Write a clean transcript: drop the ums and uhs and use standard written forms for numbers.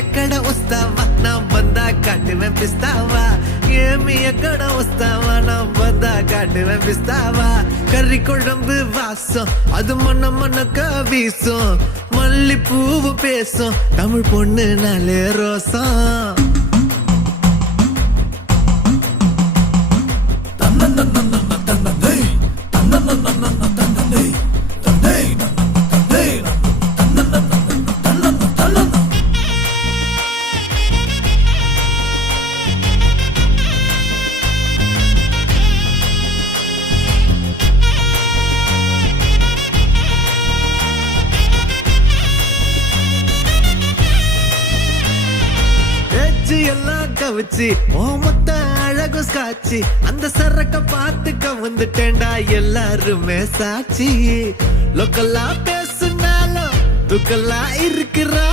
ఎక్కడ వస్తావా నా బందా కాటివే పిస్తావా ఏమి ఎక్కడ వస్తావా నా బందా కాటివే పిస్తావా కర్రీ குழம்பு வாசம் அது மன மனக்க வீசும் மல்லி பூவு பேசும் தமிழ் பொண்ணு நாளே ரோசம் எல்லாம் கவிச்சு ஓமத்த அழகு காட்சி அந்த சரக்க பார்த்துக்க வந்துட்டேன்டா எல்லாருமே சாட்சி லோக்கல்லா பேசுனாலும் துக்கல்லா இருக்கிறா